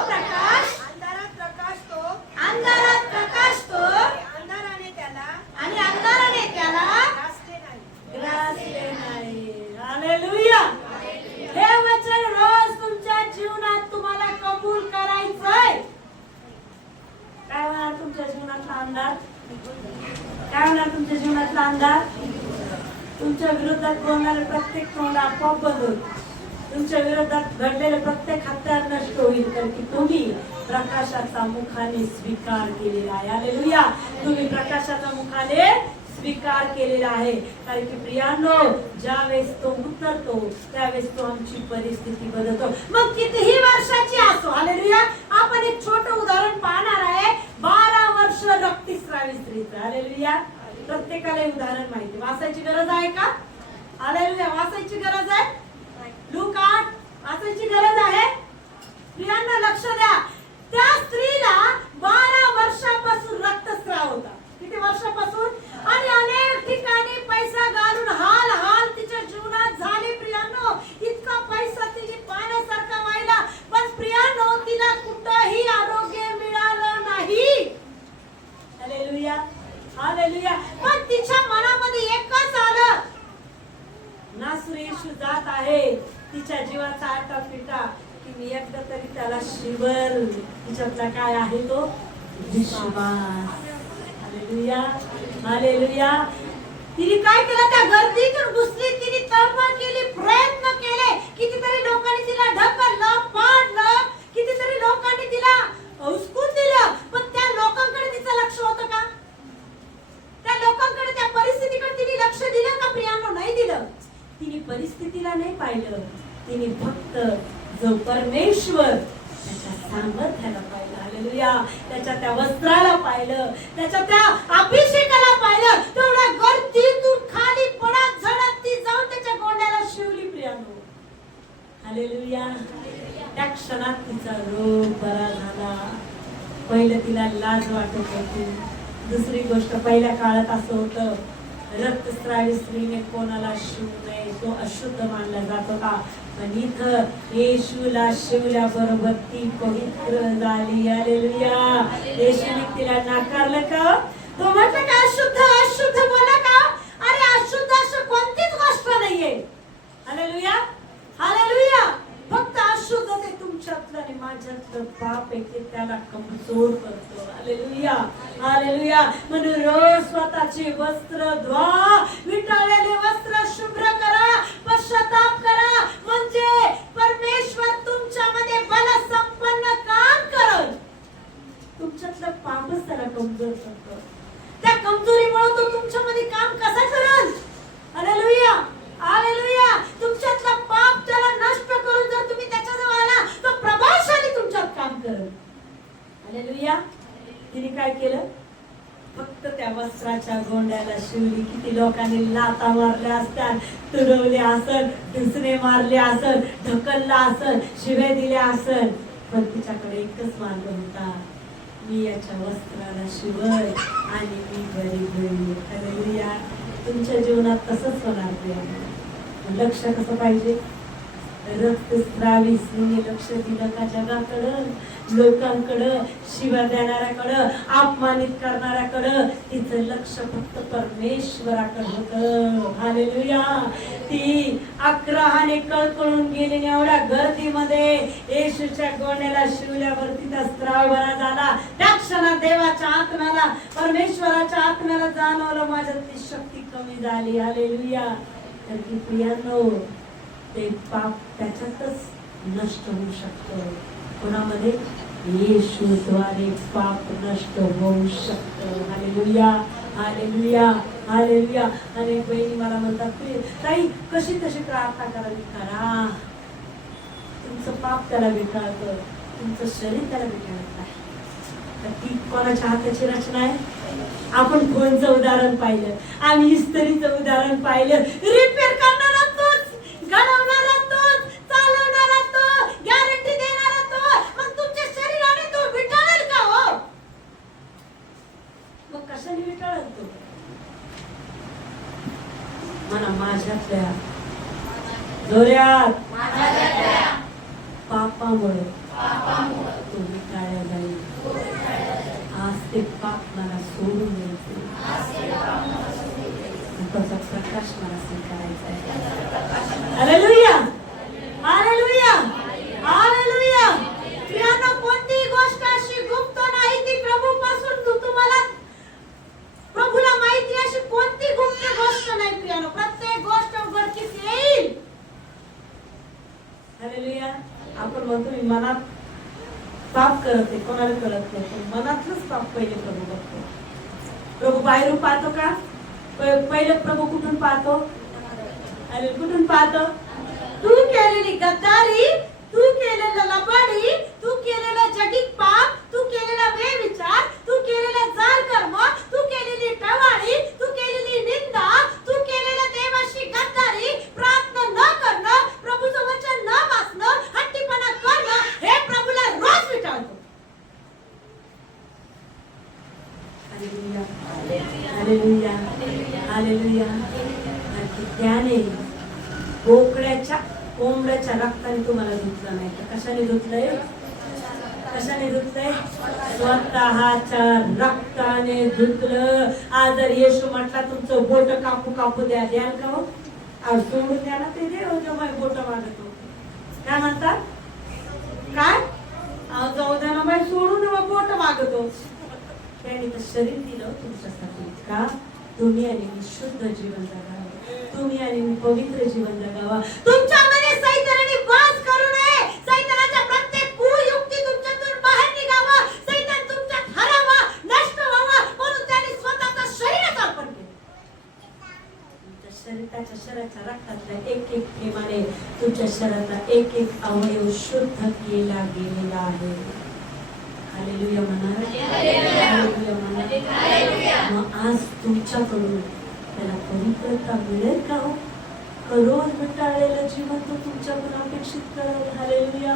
प्रकाश अंधारात प्रकाशतो, अंधारात प्रकाशतो अंधाराने त्याला आणि अंधाराने त्याला ग्रासले नाही. ग्रासले नाही. हालेलुया. हे वचन रोज तुमच्या जीवनात तुम्हाला कबूल करायचंय. काय होणार तुमच्या जीवनातला अंधार? काय होणार तुमच्या जीवनातला अंधार? तुमच्या विरोधात बोलणारे प्रत्येक तोंड आपोआप बंद होईल. तुमच्या विरोधात घडलेले प्रत्येक हत्यार नष्ट होईल. कारण की तुम्ही प्रकाशाचा मुखाने स्वीकार केलेला आहे. हालेलुया. तुम्ही प्रकाशाचा मुखाने स्वीकार केलेला आहे. कारण की प्रियांनो, ज्या वेळेस तो उतरतो त्यावेळेस तो आमची परिस्थिती बदलतो. मग कितीही वर्षाची असो. हालेलुया. आपण एक छोटं उदाहरण पाहणार आहे. 12 वर्ष रक्तस्रावी स्त्रीचं. हालेलुया. प्रत्येकाला उदाहरण माहिती. वाचायची गरज आहे का? हालेलुया. वाचायची गरज आहे? लूक 8 वाचायची गरज आहे? प्रियांना लक्ष द्या. त्या स्त्रीला 12 वर्षापासून रक्तस्राव होता. किती वर्षापासून? आणि अनेक ठिकाणी पैसा घालून हाल तिच्या जीवनात झाले. प्रियांनो, इतका पैसा तिने पाण्यासारखा व्हायला, पण प्रियांनो तिला कुठंही आरोग्य मिळालं नाही. Hallelujah, hallelujah. पण तिच्या मनामध्ये एकच आलं, नासरी येशू जात आहे. तिच्या जीवाचा आटा पिटा की मी एकदा तरी त्याला शिवर. तिच्यातला काय आहे तो? विश्वास. हालेलुया, हालेलुया. तिने काय केलं? त्या गर्दीतून घुसली. तिने तळमळ केली, प्रयत्न केले. कितीतरी लोकांनी तिला ढकललं, पाडलं, कितीतरी लोकांनी तिला हुसकून दिलं. पण त्या लोकांकडे तिचं लक्ष होतं का? त्या लोकांकडे, त्या परिस्थितीकडे तिने लक्ष दिलं का? प्रियांनो, नाही दिलं. तिने परिस्थितीला नाही पाहिलं. तिने फक्त जो परमेश्वर त्याच्या सामर्थ्याला पाहिलं. हालेलुया. त्याच्या त्या वस्त्राला पाहिलं, त्याच्या त्या अभिषेकाला पाहिलं. झालं तेवढ्या गर्दीतून खाली पडत झडत ती जाऊन त्याच्या गोंड्याला शिवली प्रियानो. हालेलुया. त्या क्षणात तिचा रोग बरा झाला. पहिलं तिला लाज वाटत होती. दुसरी गोष्ट, पहिल्या काळात असं होतं, रक्तस्रावी स्त्रीने कोणाला शिवू नये, तो अशुद्ध मानला जात होता. पण इथं येशूला शिवल्याबरोबर ती पवित्र झाली. हालेलुया. येशूने तिला नाकारलं का? तो म्हटलं का अशुद्ध अशुद्ध बोला का? अरे अशुद्ध असं कोणतीच गोष्ट नाहीये. हालेलुया. हालेलुया. फक्त अशुद्ध ते तुमच्यातलं आणि माझ्यातलं पाप आहे ते त्याला कमजोर करतो. हालेलुया. हालेलुया. म्हणून रोज स्वतःचे वस्त्र धुवा, विटाळलेले वस्त्र शुभ्र करा, पश्चाताप करा, म्हणजे परमेश्वर तुमच्यामध्ये बलसंपन्न काम करल. तुमच्यातलं पापच त्याला कमजोर करतो. त्या कमजोरीमुळे तो तुमच्यामध्ये काम कसा करल? हालेलुया. हालेलुया. तुमच्यातलं पाप त्याला नष्ट करून जर तुम्ही त्याच्याजवळ आला तो प्रभावशाली तुमच्यात काम करल. हालेलुया. तिने काय केलं? फक्त त्या वस्त्राच्या गोंड्याला शिवली. किती लोकांनी लाता मारल्या असतात, तुडवले असल, दुसरे मारले असल, ढकलला असल, शिवे दिल्या असल, पण तिच्याकडे एकच मार्ग होता, मी याच्या वस्त्राला शिवल आणि मी बरी होईल. हालेलुया. तुमच्या जीवनात तसंच होणार प्रियानो. लक्ष कसं पाहिजे? रक्तस्रावी स्त्रीने लक्ष दिलं का जगाकडं, लोकांकडं, शिव्या देणाऱ्याकडं, अपमानित करणाऱ्याकडं? तिचं लक्ष फक्त परमेश्वराकडे होतं. हालेलुया. ती आग्रहाने कळकळून गेली. एवढ्या गर्दीमध्ये येशूच्या गोंड्याला शिवल्यावर तिचा स्त्राव बरा झाला. त्या क्षणात देवाच्या आत्म्याला, परमेश्वराच्या आत्म्याला जाणवलं माझ्यातली शक्ती कमी झाली. हालेलुया. तर की प्रियानो, ते पाप त्याच्यातच नष्ट होऊ शकतं. कोणामध्ये? येशूद्वारे पाप नष्ट होऊ शकतं. हालेलुया. हालेलुया. हालेलुया. आणि बहिणी मला म्हणतात, ताई कशी कशी प्रार्थना करावी? करा. तुमचं पाप त्याला विटाळतं, तुमचं शरीर त्याला विटाळत नाही. तर ती कोणाच्या हाताची रचना आहे? आपण फोनचं उदाहरण पाहिलं, आम्ही इस्त्रीचं उदाहरण पाहिलं. रिपेअर करणारा तोच, घडवणारा तोच, चालवणारा तो, गॅरंटी देणारा तो. मग तुमच्या शरीराने तो विटाळेल का हो? मग कशाने विटाळेल तो? म्हणा माझ्यातल्या जोऱ्यात पापामुळे तो विटाळला जाईल. आज ते पाप मला सोडून द्यायचे, त्याचा प्रकाश मला स्वीकारायचा आहे. हालेलुया. हालेलुया. हालेलुया. प्रियांनो, कोणतीही गोष्ट अशी गुप्त नाही ती प्रभूपासून तुम्हाला, प्रभूला माहिती अशी कोणती गुप्त गोष्ट नाही प्रियांनो. प्रत्येक गोष्ट उघडकीस येईल. हालेलुया. आपण म्हणतो मी मनात पाप करत आहे, कोणाला कळत नाही, पण मनातलंच पाप पहिले प्रभू बघतो. प्रभू बाहेरून पाहतो का? पहिले प्रभू कुठून पाहतो? अरे कुठून पाहतो? तू केलेली गद्दारी, तू केलेलं लबाडी, तू केलेला जगिक पाप, तू केलेला बेविचार, तू केलेला जाल कर्म, तू केलेली टवाळी, तू केलेली निंदा, तू केलेला देवाशी गद्दारी, प्रार्थना न करणं, प्रभूचं वचन न वाचणं, हट्टीपणा करणं, हे प्रभूला रोज विटाळतो. हालेलुया. हालेलुया. हालेलुया. आणि त्याने कोंबड्याच्या रक्ताने तुम्हाला धुतलं नाही तर कशाने धुतलंय? कशाने धुतलंय? स्वतःच्या रक्ताने धुतलं. आज जर येशू म्हटला तुमचं बोट कापू कापू द्या, द्याल का हो? आज सोडून द्या ना, ते दे जेव्हा बोट मागतो. काय म्हणतात? काय? जाऊ द्या ना बाई, सोडून बोट मागतो. त्याने तर शरीर दिलं तुमच्यासाठी का? तुम्ही आणि मी शुद्ध जीवन जगावं, तुम्ही आणि मी पवित्र जीवन जगावं. तुमच्यामध्ये सैतानाने वास करू नये. सैतानाच्या प्रत्येक कुयुक्ती तुमच्यातून बाहेर निघावं. सैतान तुमच्यात हरावा, नष्ट व्हावा, म्हणून त्याने स्वतःचं शरीरच अर्पण केलं. त्याच्या शरीराच्या रक्तातल्या एक एक थेंबाने तुमच्या शरीराचा एक एक अवयव शुद्ध केला गेलेला आहे. हालेलुया म्हणा. हालेलुया म्हणा. मग आज तुमच्याकडून त्याला पवित्रता मिळेल का हो? रोज मिटाळलेलं जीवन तो तुमच्याकडून अपेक्षित करेल. हालेलुया.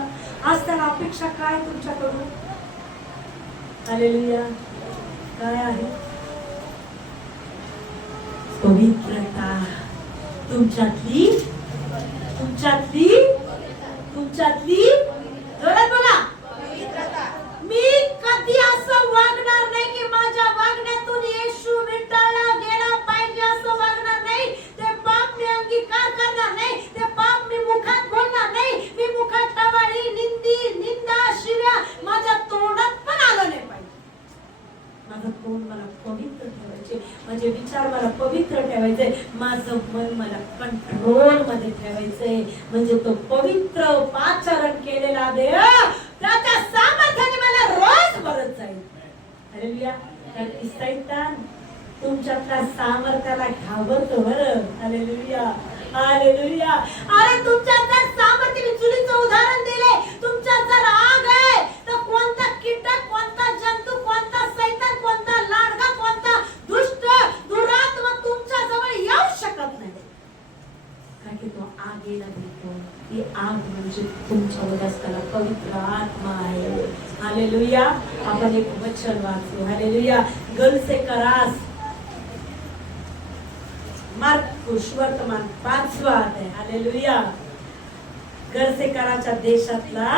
आज त्याला अपेक्षा काय तुमच्याकडून? हालेलुया. काय आहे? पवित्रता. तुमच्यातली जोरात बोला. मी कधी असं वागणार नाही की माझ्या वागण्यातून येशू विटाळला गेला पाहिजे असं वागणार नाही. ते पाप मी अंगीकार करणार नाही. ते पाप मी मुखात बोलणार नाही. मी मुखात टवाळी, निंदा, शिव्या माझ्या तोंडात पण आलं नाही पाहिजे. माझं तोंड मला पवित्र ठेवायचे, माझे विचार मला पवित्र ठेवायचे, माझं मन मला कंट्रोल मध्ये ठेवायचंय. म्हणजे तो पवित्र पाचारण केलेला देव त्याच्या सामर्थ्याने मला रोज भरत जाईल. हालेलुया. कारण सैतान तुमच्यातल्या सामर्थ्याला घाबरतो बरं. हालेलुया. हालेलुया. अरे तुमच्यातल्या सामर्थ्य, मी चुलीचं उदाहरण दिले. तुमच्यात जर आग आहे तर कोणता कीटक, कोणता जंतू, कोणता सैतान, कोणता लाडका, कोणता दुष्ट दुरात्मा तुमच्या जवळ येऊ शकत नाही. कारण की तो आगेला भेटतो. ती आग म्हणजे तुमच्यावर असताना पवित्र आत्मा आहे. हालेलुया. आपण एक वचन वाचू. हालेलुया. गलसेकरास मार्कुस वर्तमान 5वा अध्याय. हालेलुया. गलसेकराच्या देशातला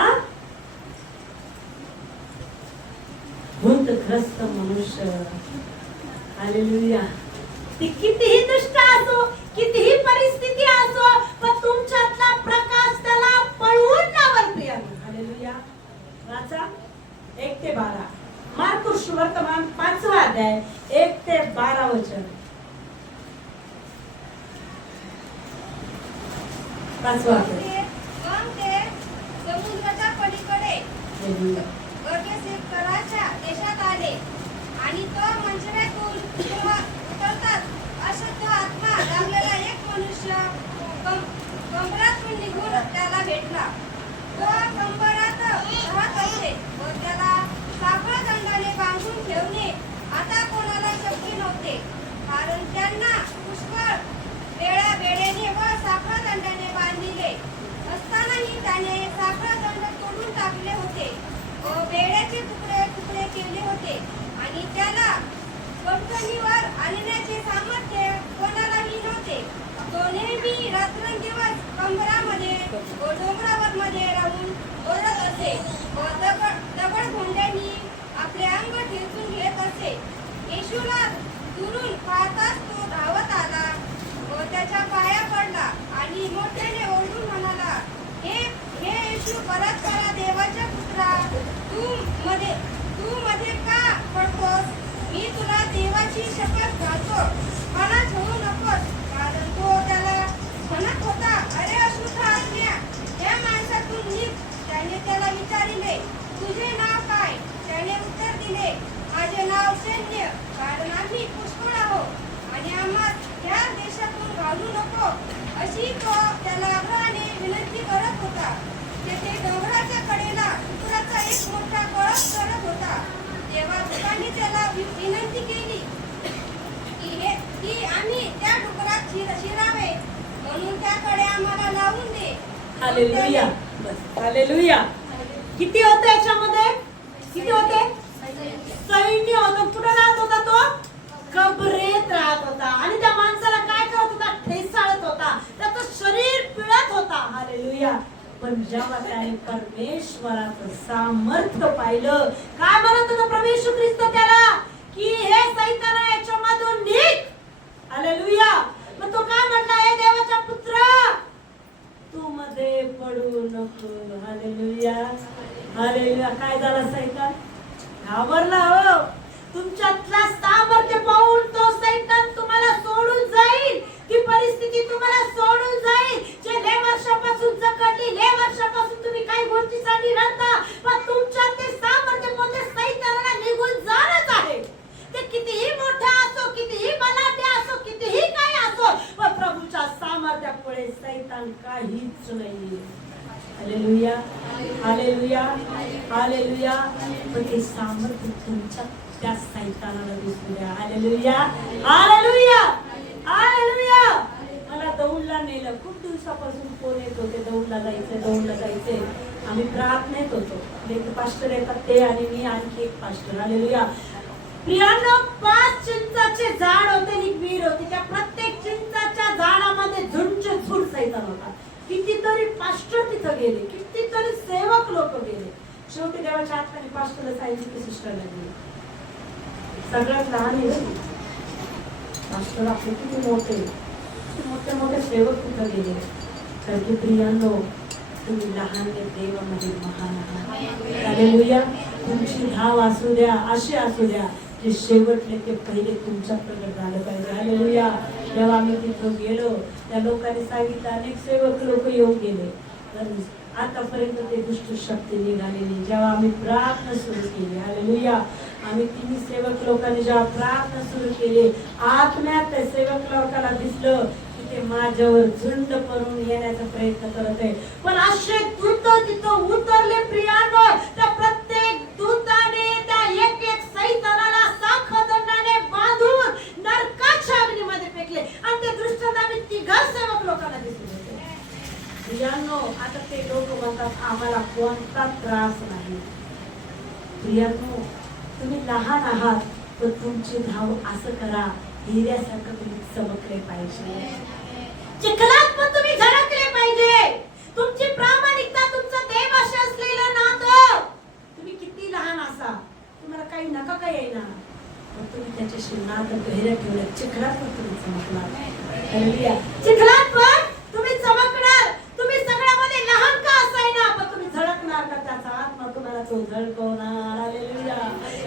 भूतग्रस्त मनुष्य. हालेलुया. ती कितीही दुष्ट असो, कितीही परिस्थिती असो, पण तुमच्यातला प्रकाश त्याला पळवून लावल प्रियानो. हालेलुया. वाचा 1 ते 12. मार्कुस वर्तमान 5वा अध्याय 1 ते 12 वचन. 5वा अध्याय. मग ते समुद्राच्या पलीकडे गलसेकराच्या देशात आले आणि तो मंचऱ्यातून उतरताच अशुद्ध आत्मा लागलेला एक मनुष्य कंबरातून निघून त्याला भेटला. तो कंबरात राहत असे व त्याला साखळ दंडाने बांधून ठेवणे आता कोणाला शक्य नव्हते, कारण त्यांना पुष्कळ बेड्याने व साखळ दंडाने बांधिले असतानाही त्याने साखळ दंड तोडून टाकले होते व बेड्याचे तुकडे तुकडे केले होते आणि त्याला बंधनीवर आणण्याचे सामर्थ्य कोणालाही नव्हते. तो नेहमी रात्रंदिवस कंबरामध्ये व डोंगरावर मध्ये राहून ओरडत असे व दगडधोंड्यांनी आपले अंग ठेचून घेत असे. येशूला दुरून पाहताच तो धावत आला व त्याच्या पाया पडला आणि मोठ्याने ओरडून म्हणाला, हे येशू, परत करा देवाच्या पुत्रा, तू मध्ये का पडतोस? मी तुला देवाची शपथ घालतो, मला ठेवू नकोस. कारण तो त्याला म्हणत होता, अरे अशुद्ध आत्म्या, या माणसातून निघ. त्याने त्याला विचारले, तुझे नाव काय? त्याने उत्तर दिले, माझे नाव सैन्य, कारण आम्ही पुष्कळ आहोत आणि आम्हाला या देशातून घालू नको. अशी तो त्याला आग्रहाने विनंती करत होता. तेथे डोंगराच्या कडेला डुकराचा एक मोठा कळप चढत होता. तेव्हा दुकानी त्याला विनंती केली की आम्ही त्या डुकरात शिरावे, म्हणून त्याकडे आम्हाला लावून दे. हालेलुया. बस. हालेलुया. किती होते याच्यामध्ये? किती होते? सैन्य होतं. कुठं राहत होता तो? कबरेत राहत होता. आणि त्या माणसाला काय करत होता? ठेसाळत होता. त्याचं शरीर पिळत होता. हालेलुया. पण जेव्हा त्याने परमेश्वराचं सामर्थ्य पाहिलं, काय म्हणत होता प्रभू येशू ख्रिस्त त्याला? की हे सैताना, याच्यामधून निघ. हालेलुया. मग तो काय म्हटला? हे देवाचा पुत्र, तू मध्ये पडू नको. हालेलुया. हालेलुया. काय झालं? सैतान घाबरला. हो, तुमच्यातला सामर्थ्य पाहून तो सैतान तुम्हाला सोडून जाईल. ती परिस्थिती तुम्हाला सोडून जाईल. जे लय वर्षापासून जगली, लय वर्षापासून तुम्ही काही गोष्टीसाठी रडता, पण तुमच्यात ते सामर्थ्य कोणत्या सैतानाला निघून जाणच आहे. ते कितीही मोठा असो, कितीही बलाढ्य असो, कितीही काही असो, पण प्रभूच्या सामर्थ्यापुढे सैतान काहीच नाही. हालेलुया. हालेलुया, हालेलुया. पण हे सामर्थ्य तुमच्या त्या सैतानाला दिसू द्या. हालेलुया, हालेलुया, हालेलुया. मला दौडला नेलं. खूप दिवसापासून फोन येत होते, दौडला जायचंय, दौडला जायचंय. आम्ही प्रार्थनेत होतो. एक पास्टर येतात ते आणि मी आणखी एक पास्टर. हालेलुया. प्रियांनो, 5 चिंचाचे झाड होते आणि विहीर होती. त्या प्रत्येक चिंचाच्या झाडामध्ये झुंडचे झुंड सैतान होता. कितीतरी पास्टर तिथं गेले, कितीतरी सेवक लोक गेले. शेवटी देवाच्या हाताने पास्टरला सांगितलं की सिस्टरला गेले. सगळ्यात लहान आहे पास्टर आपले किती मोठे मोठे मोठे सेवक तिथं गेले. तर की प्रियांनो, तुम्ही लहान देवामध्ये महान आहात. हालेलुया. तुमची धाव असू द्या, अशी असू द्या जे शेवटले ते पहिले तुमच्या प्रगट झालं पाहिजे. हालेलुया. जेव्हा आम्ही तिथं गेलो, त्या लोकांनी सांगितलं, अनेक सेवक लोक येऊन गेले, तर आतापर्यंत ते दुष्ट शक्ती निघालेली. जेव्हा आम्ही प्रार्थना सुरू केली, हालेलुया, आम्ही तिन्ही सेवक लोकांनी जेव्हा प्रार्थना सुरू केली, आत्म्यात त्या सेवक लोकांना दिसलं की ते माझ्यावर झुंड करून येण्याचा प्रयत्न करत आहे. पण असे दूत तिथं उतरले प्रियांनो. त्या प्रत्येक दूताने त्या एक एक सैतानाला साखदंडाने बांधून नरकाच्या अग्नीमध्ये फेकले आणि ते दृष्टांत आम्ही 3 सेवक लोकांना दिसले होते. प्रियांनो, आता ते लोक म्हणतात आम्हाला कोणता त्रास नाही. प्रियांनो, तुम्ही लहान आहात, तर तुमची धाव असं करा, हिऱ्यासारखं तुम्ही चमकले पाहिजे. चिखलात पण तुम्ही झळकले पाहिजे. तुमची प्रामाणिकता, तुमचं देवाशी असलेलं नातं, तुम्ही किती लहान असा, तुम्हाला काही नका काही येईना, पण तुम्ही त्याच्याशी नातं गहिरं ठेवलं. चिखलात पण तुम्ही चमकणार. हालेलुया. चिखलात पण तुम्ही चमकणार. तुम्ही सगळ्यामध्ये लहान का असायना, पण तुम्ही झळकणार का त्याचा आत्मा तुम्हाला तो झळकवणार. हालेलुया.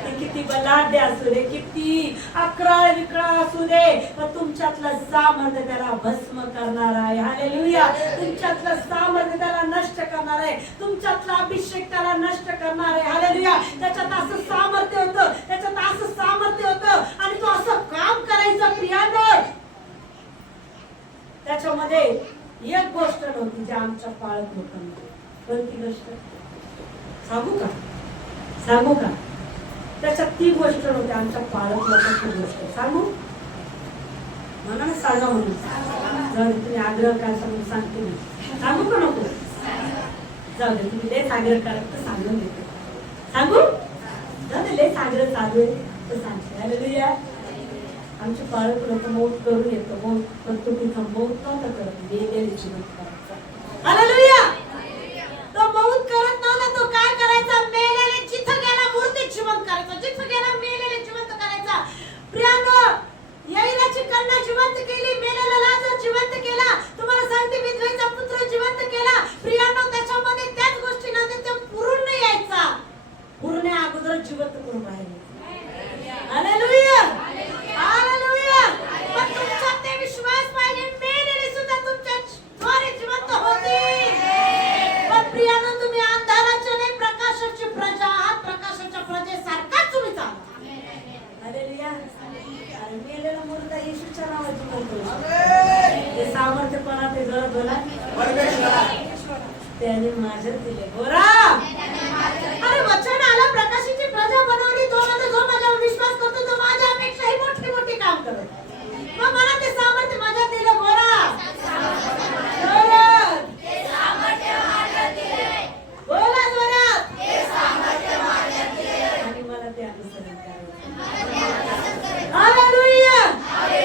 ते किती बलाढ्य असू दे, किती अकराळ विकराळ असू दे, पण तुमच्यातलं सामर्थ्य त्याला भस्म करणार आहे. हालेलुया. तुमच्यातलं सामर्थ्य त्याला नष्ट करणार आहे. तुमच्यातला अभिषेक त्याला नष्ट करणार आहे. हालेलुया. त्याच्यात असं सामर्थ्य होतं, त्याच्यात असं सामर्थ्य होतं आणि तो असं काम करायचा प्रियांनो. त्याच्यामध्ये एक गोष्ट नव्हती जी आमच्या पाळत लोकांना. कोणती गोष्ट सांगू का? सांगू का? त्याच्यात ती गोष्ट नव्हती आमच्या पाळत लोकांची गोष्ट. सांगू? मला ना सांगा म्हणून. जर तुम्ही आग्रह काय सांगून सांगते मी. सांगू का नको? जाऊ दे, तुम्ही लय आग्रह करत तर सांगून देते. सांगू? जाऊ दे, लय आग्रह चालू आहे तर सांगते. हालेलुया. आमचे पाळत लोक मौत करून येतो, मौत करतो तिथं मौत नव्हतं करत, गेलेले जिवंत करायचा. हालेलुया. तो मौत करत नव्हता, तो काय करायचा? मेलेले जिथं गेला मूर्ती जिवंत करायचा, जिथं गेला मेलेले जिवंत करायचा. प्रियांनो, याईलाची कन्या जिवंत केली, मेलेला लाजर जिवंत केला. तुम्हाला सांगते, विधवेचा पुत्र जिवंत केला. प्रियांनो, त्याच्यामध्ये त्याच गोष्टी नव्हत्या, ते पूर्ण यायचा. पूर्ण अगोदर जिवंत करून राहिले. हालेलुया. हालेलुया. पण तुमच्यात ते विश्वास पाहिजे, मेलेले सुद्धा तुमच्या द्वारे जिवंत होतील. पण प्रियांनो, तुम्ही अंधाराच्या नाही, प्रकाशाची प्रजा आहात. प्रकाशाच्या प्रजेसारखाच तुम्ही चाला. हालेलुया. अरे मेलेला मुर्दा येशूच्या नावाची बोलतो. ते सामर्थ्यपणा ते जरा बोला. त्याने माझ्यात दिले. बोरा. अरे वचन आलं, प्रकाशाची प्रजा बनवली. तो म्हणतो जो माझ्यावर विश्वास करतो तो माझ्यापेक्षाही मोठी मोठी काम करतो. मग मला ते सामर्थ्य माझ्यात दिलं. बोरा. बोला जोरात. आणि मला ते अनुसरण करायचं. हालेलुया. अरे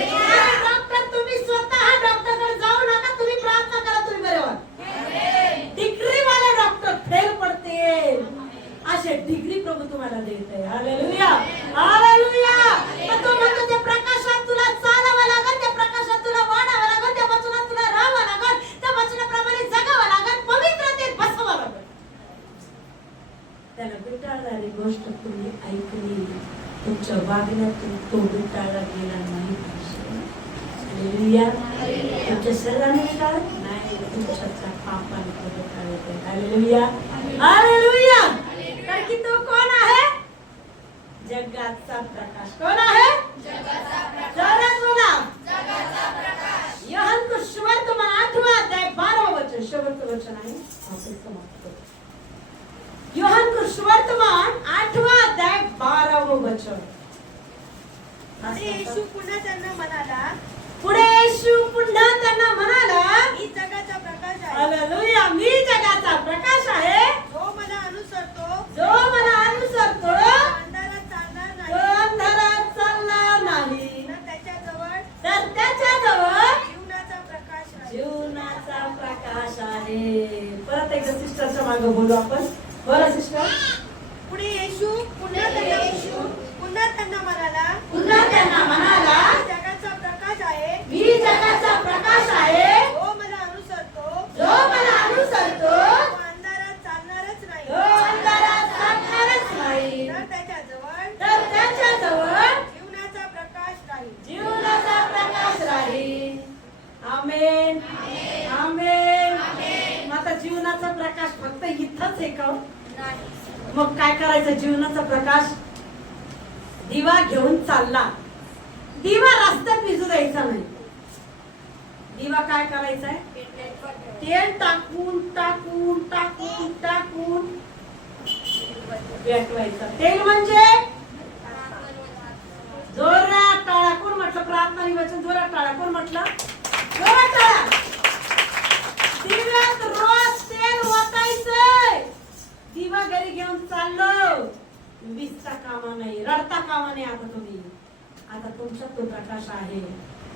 डॉक्टर, तुम्ही स्वतः डॉक्टरकडे जाऊ नका. तुम्ही प्रार्थना करा, तुम्ही बरे व्हाल. डिग्री वाले डॉक्टर फेल पडते, असे डिग्री प्रभू तुम्हाला देत आहे. हालेलुया. हालेलुया. पण तो म्हणतो त्या प्रकाशात तुला चालावं लागेल, त्या प्रकाशात तुला वाढावं लागेल, त्या वचनात तुला राहावं लागेल, त्या वचनाप्रमाणे जगावं लागेल, पवित्रतेत बसावं लागेल. त्याला विटाळणारी गोष्ट तुम्ही ऐकली, तुमच्या वागण्यातून तो विटाळला गेला नाही पाहिजे. हालेलुया. तुमच्या शरीराने विटाळत नाही, तुमच्या पापाने तो विटाळत आहे. हालेलुया. हालेलुया. तर की तो कोण आहे? जगाचा प्रकाश. कोण आहे? जगाचा प्रकाश. जोरात बोला. जगाचा प्रकाश. योहान सुसमाचार 8 अध्याय 12 वचन, शेवटचं वचन आहे. आपण समाप्त करू. योहान सुवर्तमान 8वां अध्याय 12वं वचन. पुढे येशू पुन्हा त्यांना म्हणाला, पुढे येशू पुन्हा त्यांना म्हणाला, मी जगाचा प्रकाश आहे. हालेलुया, मी जगाचा प्रकाश आहे. जो मला अनुसरतो जो मला अनुसरतो अंधारात चालणार तो नाही, अंधारात चालणार नाही, तर त्याच्याजवळ तर त्याच्याजवळ जीवनाचा प्रकाश आहे. जीवनाचा प्रकाश आहे. परत एकदा सिस्टरच्या मागे बोलू आपण. बोला सिस्टर. पुढे येशू पुन्हा त्यांना म्हणाला, पुन्हा त्यांना म्हणाला, मी जगाचा प्रकाश आहे. मी जगाचा प्रकाश आहे. जो मला अनुसरतो जो मला अनुसरतो तो अंधारात चालणारच नाही, तो अंधारात चालणारच नाही, तर त्याच्याजवळ जीवनाचा प्रकाश राहील. जीवनाचा प्रकाश राहील. आमेन, आमेन. मग आता जीवनाचा प्रकाश फक्त इथंच आहे का? मग काय करायचं? जीवनाचा प्रकाश दिवा घेऊन चालला. दिवा रस्त्यात विजू द्यायचा नाही. दिवा काय करायचा आहे? तेल टाकून टाकून टाकून टाकून पेटवायचा. तेल म्हणजे जोरात टाळा. कोण म्हटलं? प्रार्थना आणि वचन जोरात टाळा. कोण म्हटलं? जोरात टाळा. दिव्यात रोज तेल ओतायचंय. दिवा घरी घेऊन चाललो, विसता कामा नाही, रडता कामा नाही. आता तुमच्यात तो प्रकाश आहे.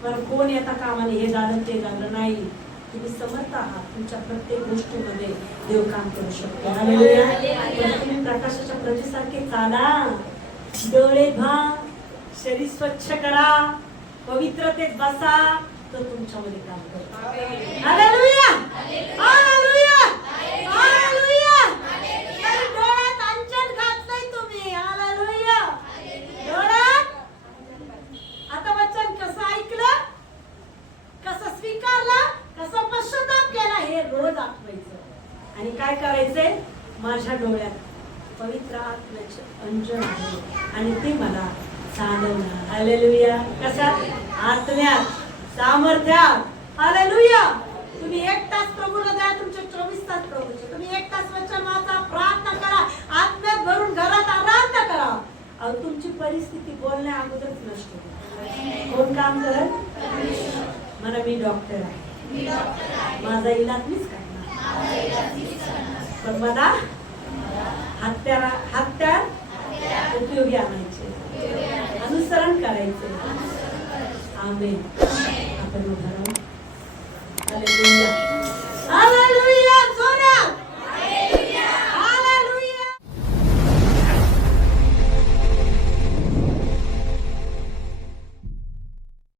पण कोण येता कामा नाही, हे झालं ते झालं नाही. तुम्ही समर्थ आहात. तुमच्या प्रत्येक गोष्टीमध्ये देव काम करू शकतो. हालेलुया. पण तुम्ही प्रकाशाच्या प्रजेसारखे चाला. डोळे भा, शरीर स्वच्छ करा, पवित्रतेत बसा, तर तुमच्यामध्ये काम करतो. हालेलुया, हालेलुया, हालेलुया. तर डोळ्यात अंजन घातलंय तुम्ही. हालेलुया. डोळ्यात आता वचन कसं ऐकलं, कसं स्वीकारलं, कसं पश्चाताप केला, हे रोज आठवायचं. आणि काय करायचंय? माझ्या डोळ्यात पवित्र आत्म्याचे अंजन आहे आणि ते मला चालवणार. हालेलुया. कशात? आत्म्यात, सामर्थ्यात. हालेलुया. तुम्ही 1 तास प्रभूला द्या, तुमचे 24 तास प्रभूचे. तुम्ही 1 तास वचन वाचा, प्रार्थना करा, आत्म्यात भरून घरात आराधना करा. अहो, तुमची परिस्थिती बोलण्या अगोदरच नष्ट होईल. कोण काम करत? मला मी डॉक्टर आहे, माझा इलाज मीच करणार, पण मला हत्यार उपयोगी आणायचे, अनुसरण करायचे. आमेन. आपण उभं राहू. हालेलुया.